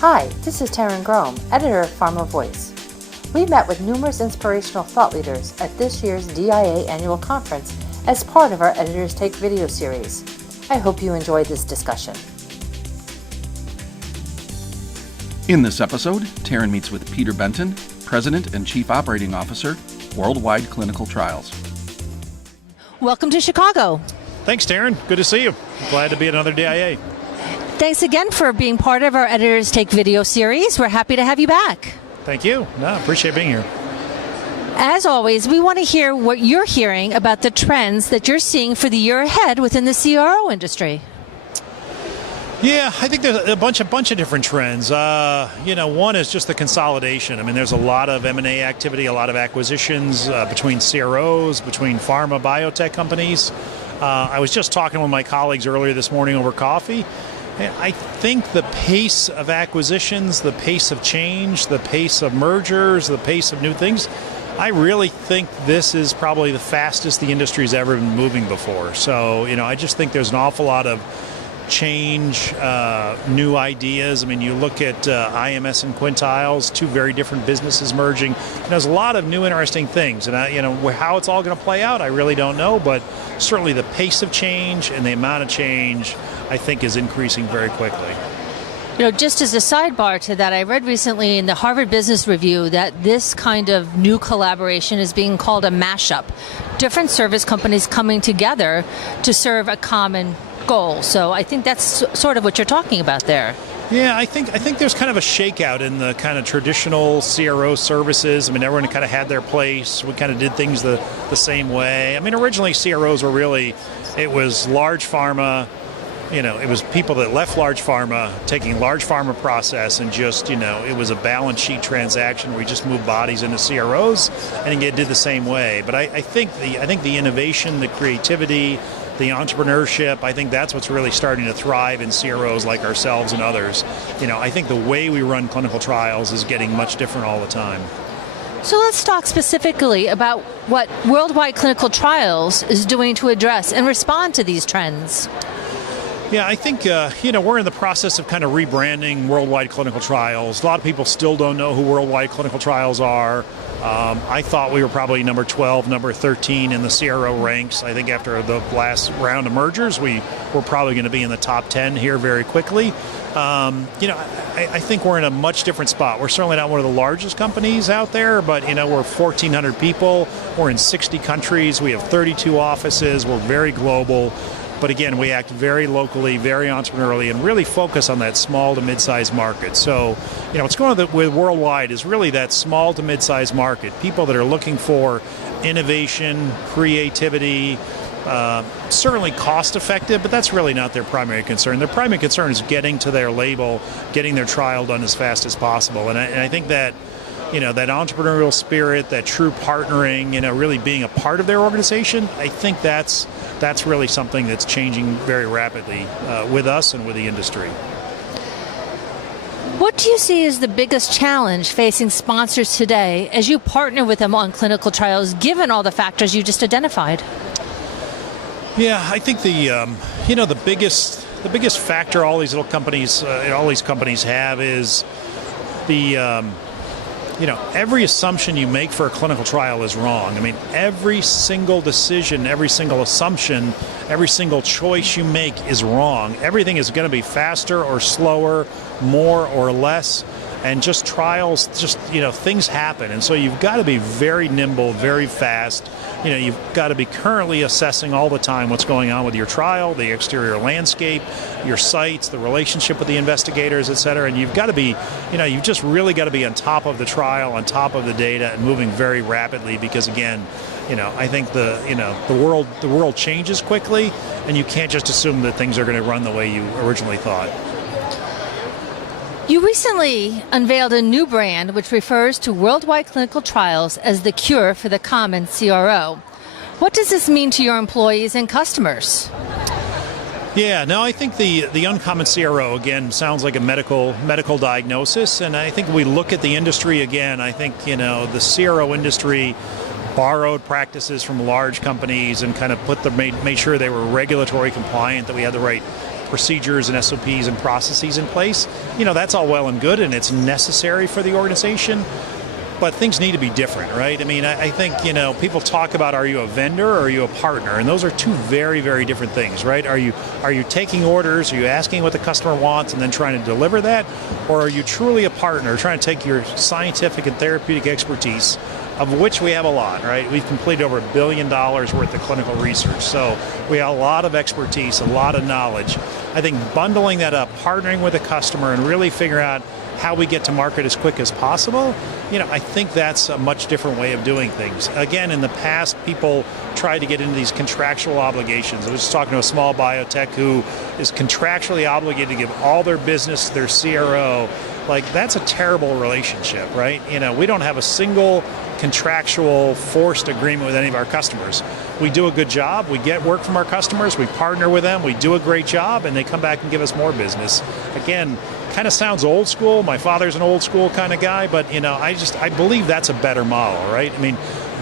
Hi, this is Taryn Grome, editor of Pharma Voice. We met with numerous inspirational thought leaders at this year's DIA annual conference as part of our Editors Take video series. I hope you enjoyed this discussion. In this episode, Taryn meets with Peter Benton, President and Chief Operating Officer, Worldwide Clinical Trials. Welcome to Chicago. Thanks, Taryn. Good to see you. Glad to be at another DIA. Thanks again for being part of our Editors Take video series. We're happy to have you back. Thank you. Appreciate being here. As always, we want to hear what you're hearing about the trends that you're seeing for the year ahead within the CRO industry. Yeah, I think there's a bunch of different trends. One is just the consolidation. I mean, there's a lot of M&A activity, a lot of acquisitions between CROs, between pharma, biotech companies. I was just talking with my colleagues earlier this morning over coffee. I think the pace of acquisitions, the pace of change, the pace of mergers, the pace of new things, I really think this is probably the fastest the industry's ever been moving before. So, I just think there's an awful lot of change, new ideas. I mean, you look at IMS and Quintiles, two very different businesses merging. There's a lot of new interesting things, and how it's all going to play out, I really don't know. But certainly, the pace of change and the amount of change, I think, is increasing very quickly. Just as a sidebar to that, I read recently in the Harvard Business Review that this kind of new collaboration is being called a mashup. Different service companies coming together to serve a common goal. So I think that's sort of what you're talking about there. Yeah, I think there's kind of a shakeout in the kind of traditional CRO services. I mean, everyone kind of had their place. We kind of did things the same way. I mean, originally CROs were it was large pharma. It was people that left large pharma, taking large pharma process and just, it was a balance sheet transaction where we just moved bodies into CROs, and it did the same way. But I think the innovation, the creativity, the entrepreneurship, I think that's what's really starting to thrive in CROs like ourselves and others. I think the way we run clinical trials is getting much different all the time. So let's talk specifically about what Worldwide Clinical Trials is doing to address and respond to these trends. Yeah, I think, we're in the process of kind of rebranding Worldwide Clinical Trials. A lot of people still don't know who Worldwide Clinical Trials are. I thought we were probably number 12, number 13 in the CRO ranks. I think after the last round of mergers, we're probably going to be in the top 10 here very quickly. I think we're in a much different spot. We're certainly not one of the largest companies out there, but, we're 1,400 people. We're in 60 countries. We have 32 offices. We're very global. But again, we act very locally, very entrepreneurially, and really focus on that small to mid-sized market. So, what's going on with Worldwide is really that small to mid-sized market. People that are looking for innovation, creativity, certainly cost-effective, but that's really not their primary concern. Their primary concern is getting to their label, getting their trial done as fast as possible. And I think that that entrepreneurial spirit, that true partnering, really being a part of their organization, I think that's really something that's changing very rapidly with us and with the industry. What do you see as the biggest challenge facing sponsors today as you partner with them on clinical trials, given all the factors you just identified? Yeah, I think the biggest factor all these little companies, all these companies have is every assumption you make for a clinical trial is wrong. I mean, every single decision, every single assumption, every single choice you make is wrong. Everything is going to be faster or slower, more or less, and just trials, things happen. And so you've got to be very nimble, very fast. You've got to be currently assessing all the time what's going on with your trial, the exterior landscape, your sites, the relationship with the investigators, et cetera. And you've got to be, you've just really got to be on top of the trial, on top of the data, and moving very rapidly because, again, I think the world changes quickly, and you can't just assume that things are going to run the way you originally thought. You recently unveiled a new brand which refers to Worldwide Clinical Trials as the cure for the common CRO. What does this mean to your employees and customers? Yeah, no, I think the uncommon CRO, again, sounds like a medical diagnosis. And I think we look at the industry again, I think, the CRO industry borrowed practices from large companies and kind of made sure they were regulatory compliant, that we had the right procedures and SOPs and processes in place. That's all well and good, and it's necessary for the organization. But things need to be different, right? I mean, I think, people talk about, are you a vendor or are you a partner? And those are two very, very different things, right? Are you taking orders? Are you asking what the customer wants and then trying to deliver that? Or are you truly a partner, trying to take your scientific and therapeutic expertise, of which we have a lot, right? We've completed over $1 billion worth of clinical research. So we have a lot of expertise, a lot of knowledge. I think bundling that up, partnering with the customer and really figuring out how we get to market as quick as possible, I think that's a much different way of doing things. Again, in the past, people tried to get into these contractual obligations. I was just talking to a small biotech who is contractually obligated to give all their business to their CRO. Like, that's a terrible relationship, right? We don't have a single contractual forced agreement with any of our customers. We do a good job, we get work from our customers, we partner with them, we do a great job, and they come back and give us more business. Again, kind of sounds old school. My father's an old school kind of guy, but I believe that's a better model, right? I mean,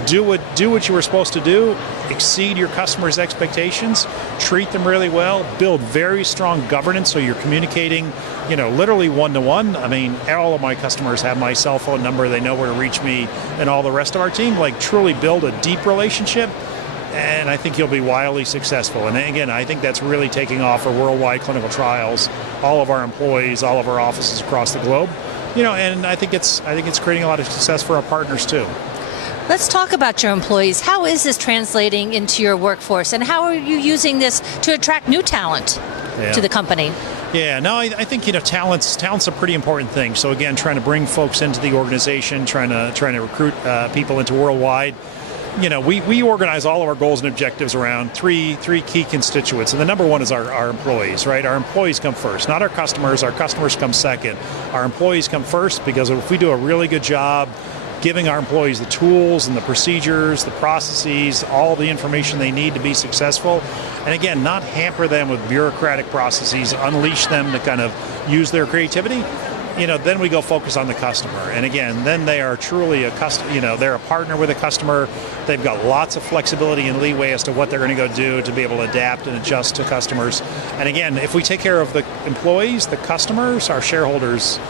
do what you were supposed to do, exceed your customers' expectations, treat them really well, build very strong governance so you're communicating, literally one-to-one. I mean, all of my customers have my cell phone number, they know where to reach me, and all the rest of our team. Like, truly build a deep relationship, and I think you'll be wildly successful. And again, I think that's really taking off for Worldwide Clinical Trials, all of our employees, all of our offices across the globe. And I think it's creating a lot of success for our partners too. Let's talk about your employees. How is this translating into your workforce, and how are you using this to attract new talent to the company? Yeah, no, I think talent's a pretty important thing. So again, trying to bring folks into the organization, trying to recruit people into Worldwide. We organize all of our goals and objectives around three key constituents, and the number one is our employees, right? Our employees come first, not our customers. Our customers come second. Our employees come first, because if we do a really good job giving our employees the tools and the procedures, the processes, all the information they need to be successful, and again, not hamper them with bureaucratic processes, unleash them to kind of use their creativity, then we go focus on the customer. And again, then they are truly they're a partner with a customer. They've got lots of flexibility and leeway as to what they're going to go do to be able to adapt and adjust to customers. And again, if we take care of the employees, the customers, our shareholders,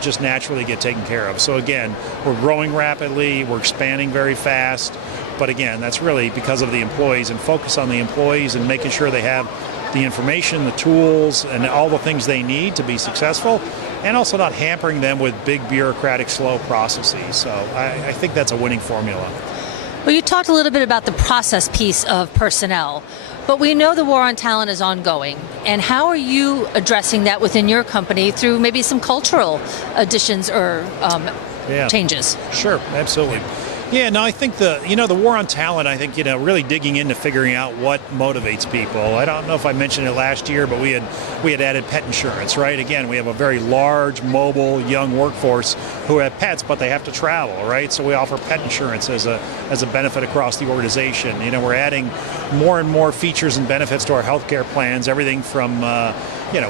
just naturally get taken care of. So again, we're growing rapidly, we're expanding very fast, but again, that's really because of the employees, and focus on the employees and making sure they have the information, the tools, and all the things they need to be successful, and also not hampering them with big bureaucratic, slow processes. So I think that's a winning formula. Well, you talked a little bit about the process piece of personnel, but we know the war on talent is ongoing. And how are you addressing that within your company through maybe some cultural additions or changes? Sure, absolutely. Yeah, no, I think the war on talent, I think, really digging into figuring out what motivates people. I don't know if I mentioned it last year, but we had added pet insurance, right? Again, we have a very large, mobile, young workforce who have pets, but they have to travel, right? So we offer pet insurance as a benefit across the organization. We're adding more and more features and benefits to our healthcare plans, everything from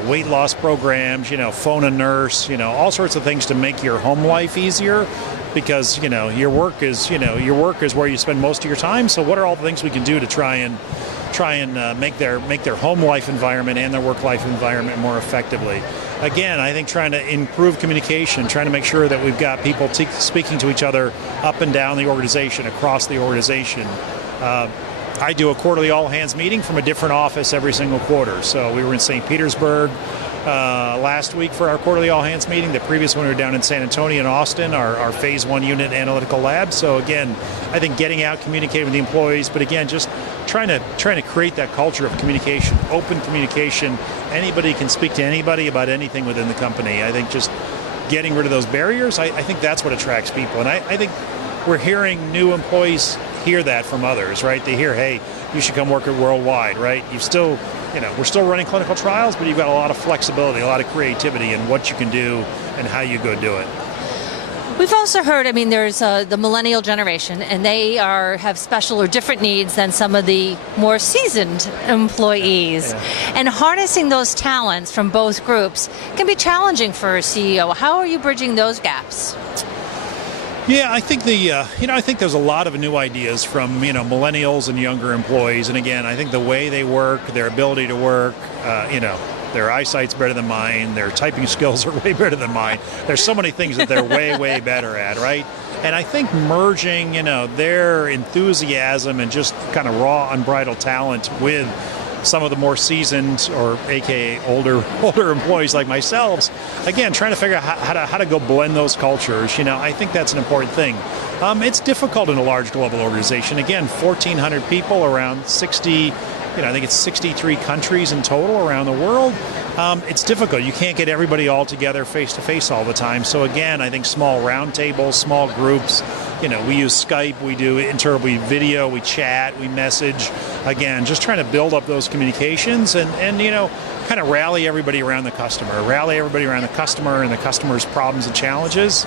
weight loss programs, phone a nurse, all sorts of things to make your home life easier, because your work is where you spend most of your time. So what are all the things we can do to try and make their home life environment and their work life environment more effectively? Again, I think trying to improve communication, trying to make sure that we've got people speaking to each other up and down the organization, across the organization. I do a quarterly all-hands meeting from a different office every single quarter. So we were in St. Petersburg last week for our quarterly all-hands meeting. The previous one we were down in San Antonio and Austin, our Phase 1 unit analytical lab. So again, I think getting out, communicating with the employees, but again, just trying to create that culture of communication, open communication. Anybody can speak to anybody about anything within the company. I think just getting rid of those barriers, I think that's what attracts people. And I think we're hearing new employees hear that from others, right? They hear, hey, you should come work at Worldwide, right? We're still running clinical trials, but you've got a lot of flexibility, a lot of creativity in what you can do and how you go do it. We've also heard, there's the millennial generation, and they have special or different needs than some of the more seasoned employees. Yeah. And harnessing those talents from both groups can be challenging for a CEO. How are you bridging those gaps? Yeah, I think I think there's a lot of new ideas from millennials and younger employees, and again, I think the way they work, their ability to work, Their eyesight's better than mine. Their typing skills are way better than mine. There's so many things that they're way, way better at, right? And I think merging, their enthusiasm and just kind of raw, unbridled talent with some of the more seasoned, or AKA older employees like myself, again, trying to figure out how to go blend those cultures. I think that's an important thing. It's difficult in a large global organization. Again, 1,400 people, around 60, I think it's 63 countries in total around the world. It's difficult. You can't get everybody all together face-to-face all the time. So again, I think small roundtables, small groups, we use Skype, we do we video, we chat, we message. Again, just trying to build up those communications and kind of rally everybody around the customer and the customer's problems and challenges.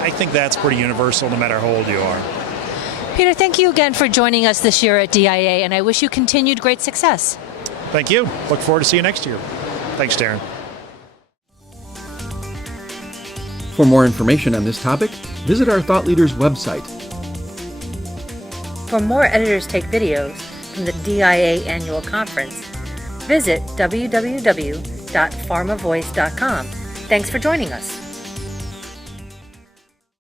I think that's pretty universal no matter how old you are. Peter, thank you again for joining us this year at DIA, and I wish you continued great success. Thank you. Look forward to see you next year. Thanks, Darren. For more information on this topic, visit our Thought Leaders website. For more Editors Take videos from the DIA Annual Conference, visit www.pharmavoice.com. Thanks for joining us.